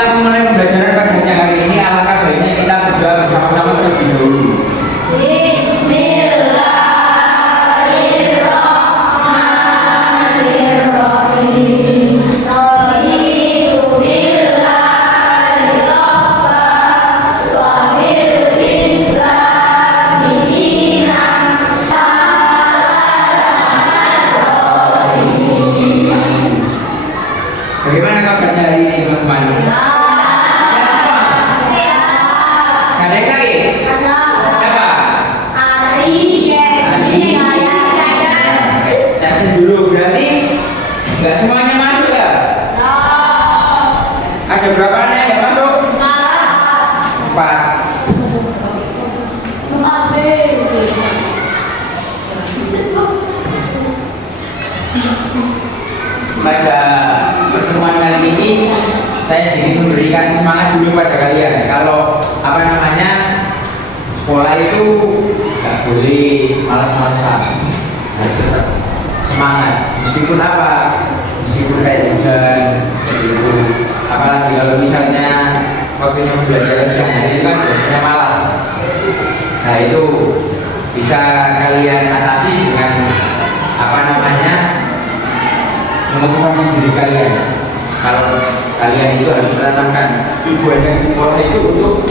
kita memulai pembelajaran pada siang hari ini, alangkah baiknya kita berdoa bersama-sama terlebih dahulu. Bagaimana kabarnya hari ini teman-teman? Ada yang lagi? Siapa? Catat dulu, berarti nggak semuanya masuk ya? Ada berapa anak yang nggak masuk? 4. Pada pertemuan kali ini saya sedikit memberikan semangat dulu pada kalian. Kalau sekolah itu nggak boleh malas-malasan, harus tetap semangat. Meskipun meskipun kayak hujan, gitu. Apalagi kalau misalnya waktunya pembelajaran siang hari kan biasanya malas. Nah itu bisa kalian atasi dengan memotivasi diri kalian. Kalau kalian itu harus menanamkan tujuan yang sekolah itu untuk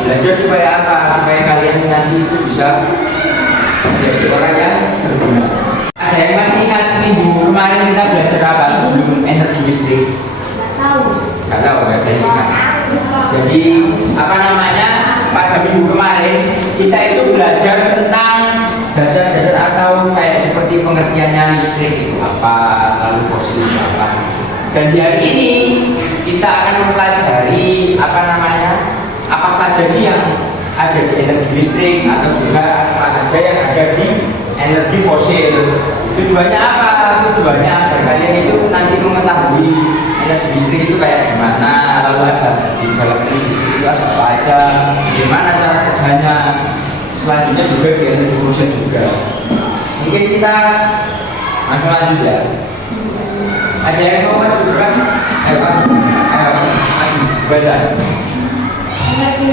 belajar supaya apa? Supaya kalian nanti itu bisa menjadi orang yang berguna. Ada yang masih ingat minggu kemarin kita belajar apa sebelum energi listrik? Nggak tahu, nggak ada yang ingat. Jadi pada minggu kemarin kita itu belajar tentang dasar-dasar atau kayak seperti pengertiannya listrik itu apa, lalu fosil itu apa. Dan di hari ini kita akan mempelajari apa saja sih yang ada di energi listrik atau juga apa saja yang ada di energi fosil. Tujuannya apa? Tujuannya agar kalian itu nanti mengetahui energi listrik itu kayak gimana, lalu ada di dalam energi listrik itu ada apa aja, bagaimana cara kerjanya. Selanjutnya juga di energi fosil juga. Mungkin kita langsung lanjut ya. Ada yang mau maju kan? Ayo maju baca. Energi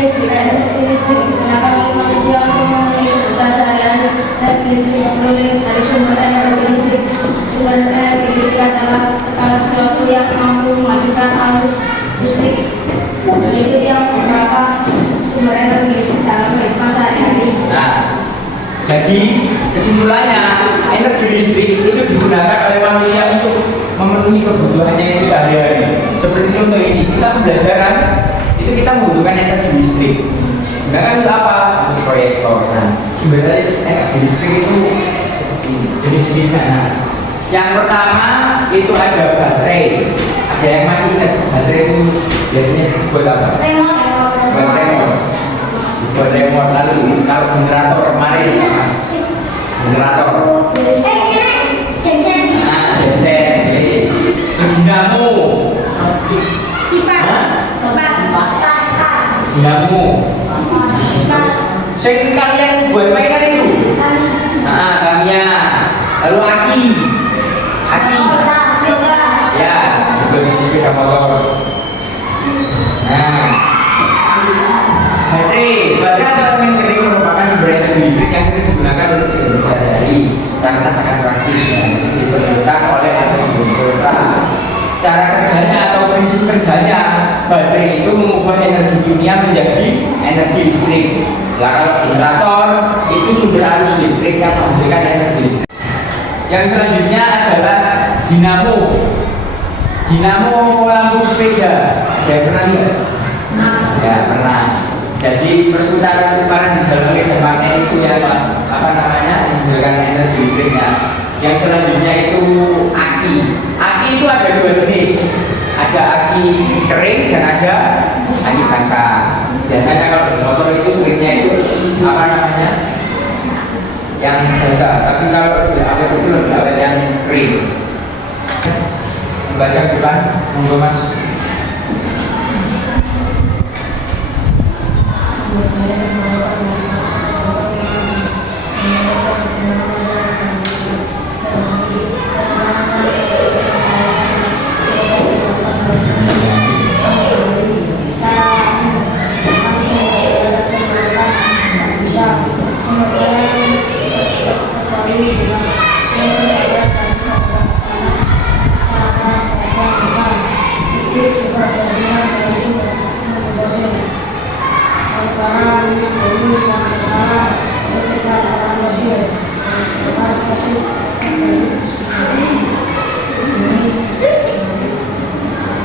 listrik digunakan oleh manusia untuk memenuhi kebutuhan sehari-hari. Energi listrik diperoleh dari sumber energi listrik. Sumber energi listrik adalah segala sesuatu yang mampu menghasilkan arus listrik. Yaitu yang beberapa sumber energi listrik dalam kehidupan sehari-hari. Nah, jadi kesimpulannya energi listrik itu digunakan oleh manusia untuk memenuhi kebutuhannya itu sehari-hari. Seperti contoh ini, kita pembelajaran itu kita membutuhkan energi listrik. Gunakan untuk apa? Untuk proyektor. Nah, sumber energi listrik itu seperti ini, jenis-jenisnya. Nah, yang pertama itu ada baterai. Ada yang masih ingat baterai itu biasanya buat apa? Buat remote. Buat remote. Lalu kalau generator kemarin generator. Nah, genset. Terus dinamo. Dinamo. Sing kalian buat mainan itu. Nah, Tamiya. Lalu aki. Ya, seperti sepeda motor. Nah, baterai atau elemen kering merupakan sumber energi listrik yang sering digunakan untuk kehidupan sehari-hari. Karena sangat praktis, diperlukan oleh atom kota. Cara kerjanya atau prinsip kerjanya, baterai itu mengubah energi kimia menjadi energi listrik. Nah, kalau generator itu sumber arus listrik yang menghasilkan energi listrik. Yang selanjutnya adalah dinamo. Dinamo lampu sepeda. Ada yang pernah lihat? Ya, pernah. Jadi perputaran di dalam medan magnet itu ya menghasilkan energi listriknya. Yang selanjutnya itu aki. Aki itu ada 2 jenis. Ada aki kering dan ada aki basah. Biasanya kalau di motor itu seringnya itu yang basah. Tapi kalau di awet itu lebih awet yang kering. Membaca depan, monggo Mas.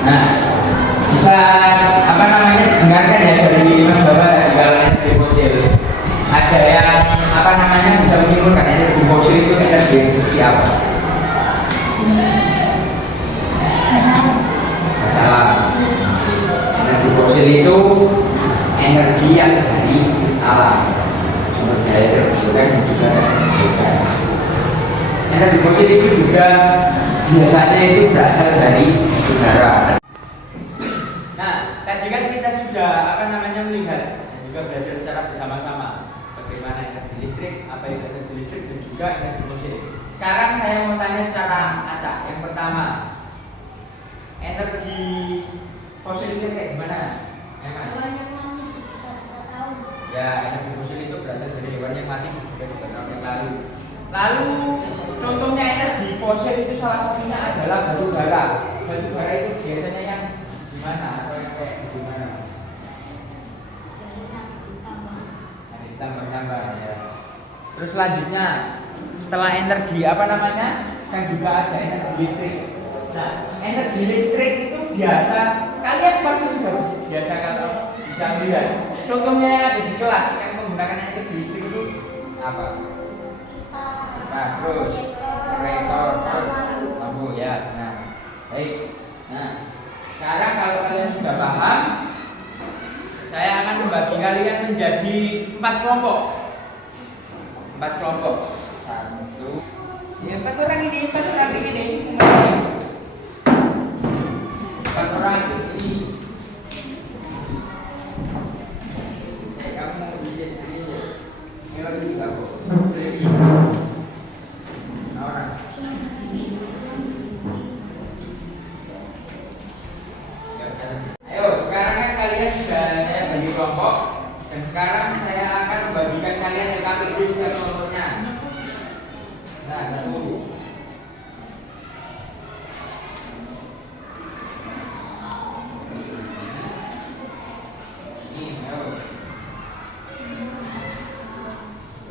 Nah, bisa apa namanya dengarkan ya dari Mas Bapak kalau energi fosil. Ada yang apa namanya bisa menyimpulkan energi fosil itu energi yang seperti apa? Salah. Energi fosil itu energi yang dari alam, sumber daya terbarukan dan juga terbarukan. Energi fosil itu juga biasanya itu berasal dari udara. Nah, tadi kan kita sudah apa namanya melihat dan juga belajar secara bersama-sama bagaimana energi listrik, apa itu energi listrik dan juga energi fosil. Sekarang saya mau tanya secara acak. Yang pertama, energi fosil itu kayak gimana? Ya, energi fosil itu berasal dari hewan yang mati juga di tahun yang lalu. Lalu contohnya energi fosil itu salah satunya adalah batu bara. Batu bara itu biasanya yang gimana atau yang kayak gimana? Ditambah-tambah ya. Terus selanjutnya setelah energi apa namanya? Kan juga ada energi listrik. Nah, energi listrik itu biasa kalian pasti sudah biasa kalau bisa melihat. Contohnya ada di kelas yang menggunakan energi listrik itu apa? Nah, terus proyektor, terus lampu ya. Nah, baik. Nah, sekarang kalau kalian sudah paham, saya akan membagi kalian menjadi 4 kelompok. 4 kelompok. 1. Ya, 4 orang ini, 4 orang ini. 4 orang ini. Kamu bisa ini. Ini lagi kamu. Orang. Ayo, sekarang kan kalian sudah saya bagi kelompok dan sekarang saya akan membagikan kalian LKPD setiap kelompoknya. Nah, 10.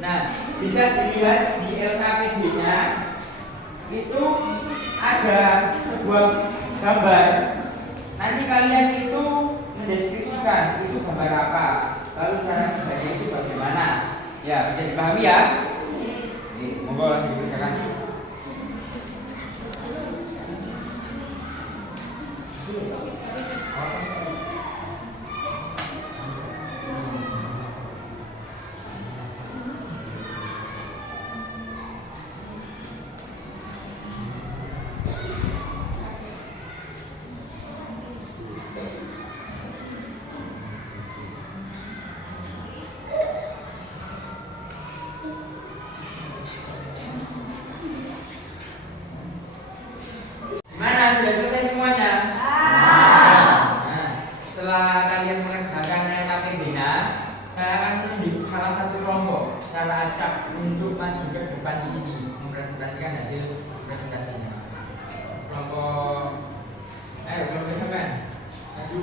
Nah, bisa dilihat di LKPD-nya itu ada sebuah gambar. Nanti kalian itu mendeskripsikan itu gambar apa, lalu cara kerjanya itu bagaimana. Ya, bisa dipahami ya? Monggo langsung dikerjakan. Sudah selesai semuanya? Nah, setelah kalian mengerjakan LKPD-nya, saya akan menunjuk salah satu kelompok secara acak untuk maju ke depan sini mempresentasikan hasil presentasinya. Kelompok, kelompok teman, maju.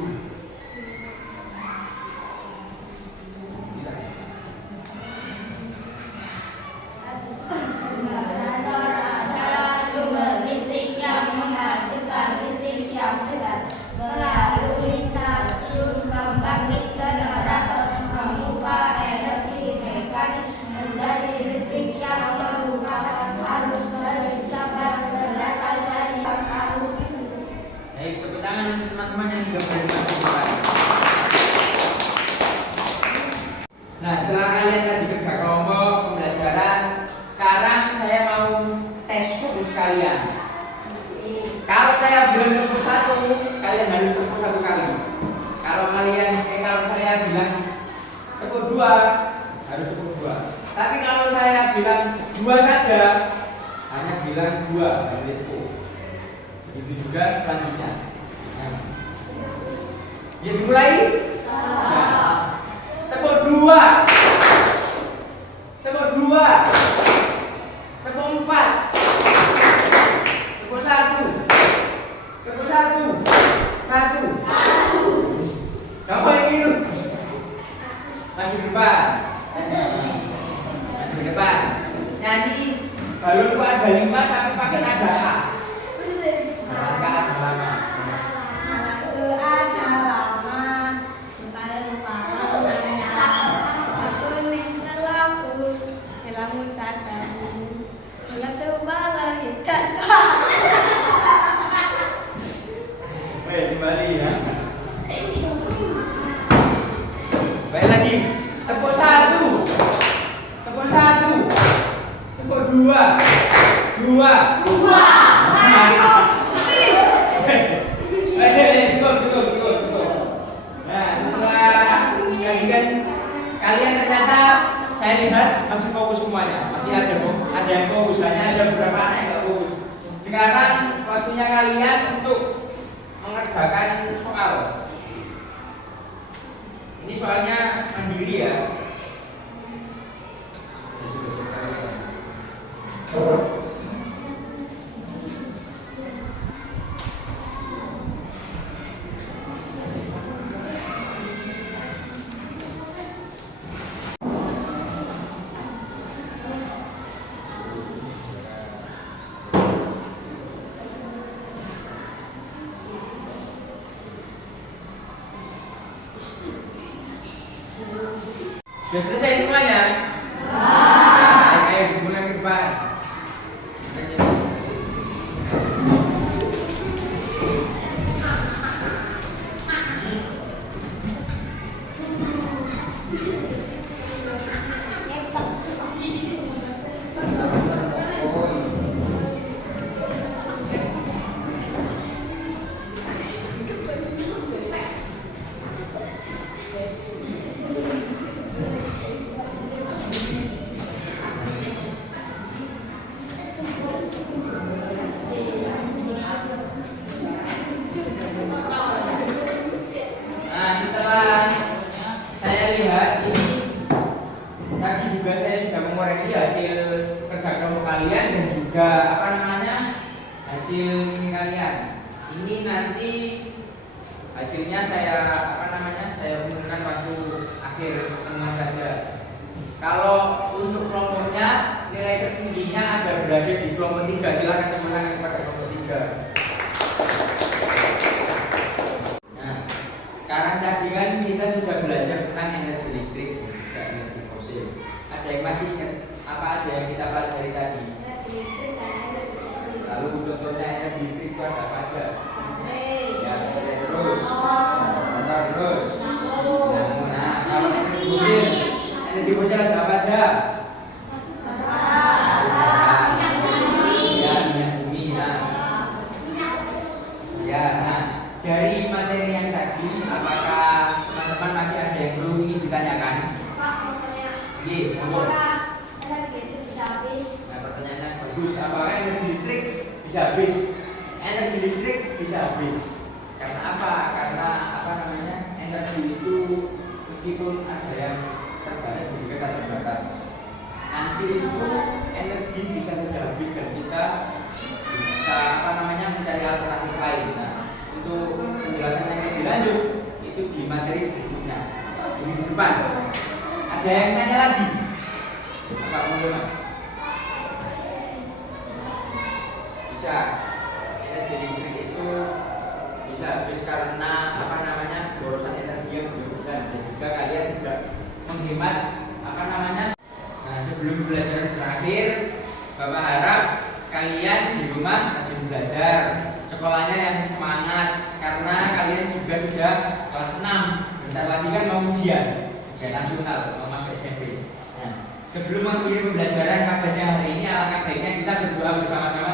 Tepuk tangan untuk teman-teman yang sudah berpartisipasi. Nah, setelah kalian tadi kerja kelompok pembelajaran, sekarang saya mau tes fokus kalian. Kalau saya bilang tepuk 1, kalian harus tepuk 1 kali. Kalau saya bilang tepuk 2, harus tepuk 2. Tapi kalau saya bilang 2 saja, hanya bilang 2, harus tepuk. Begitu juga selanjutnya. Ya, dimulai. Nah, tepuk 2, tepuk 2, tepuk 4, tepuk 1, tepuk 1, 1. Kamu yang ini maju depan, maju depan. Nyanyi balonku ada 5 tapi pakai nada A. Nggak ada lama. sekarang waktunya kalian untuk mengerjakan soal. Ini soalnya mandiri ya. Sudah selesai semuanya? Ayo dimulai ke depan. Nah, setelah saya lihat ini, tadi juga saya sudah mengoreksi hasil kerja kelompok kalian dan juga hasil ini kalian. Ini nanti hasilnya saya umumkan waktu akhir pertemuan saja. Kalau untuk kelompoknya nilai tertingginya ada berada di kelompok 3. Silakan teman-teman kepada kelompok 3. Sekarang tadi kan kita sudah belajar tentang energi listrik dan juga energi fosil. Ada yang masih ingat apa aja yang kita pelajari tadi? Energi listrik dan energi fosil. Lalu contohnya energi listrik itu ada apa aja? Ya, terus. Nah, kalau energi fosil ada apa aja? Ya, minyak bumi. Nah, dari materi yang tadi, apakah teman-teman masih ada yang perlu ingin ditanyakan? Iya, Energi listrik bisa habis. Nah, pertanyaannya bagus. Apakah energi listrik bisa habis? Energi listrik bisa habis. Karena apa? Karena energi itu meskipun ada yang terbatas juga tak terbatas. Nanti itu energi bisa saja habis dan kita bisa mencari alternatif lain. Nah, untuk penjelasan yang lebih lanjut itu di materi berikutnya di minggu depan. Ada yang tanya lagi? Apa monggo Mas? Bisa. Energi listrik itu bisa habis karena borosan energi yang berlebihan dan juga kalian tidak menghemat Nah, sebelum belajar berakhir, Bapak harap kalian di rumah rajin belajar, sekolahnya yang semangat karena kalian juga sudah kelas 6. Bentar lagi kan mau ujian nasional, mau masuk SMP. Nah, sebelum mengakhiri pembelajaran pada siang hari ini, alangkah baiknya kita berdoa bersama-sama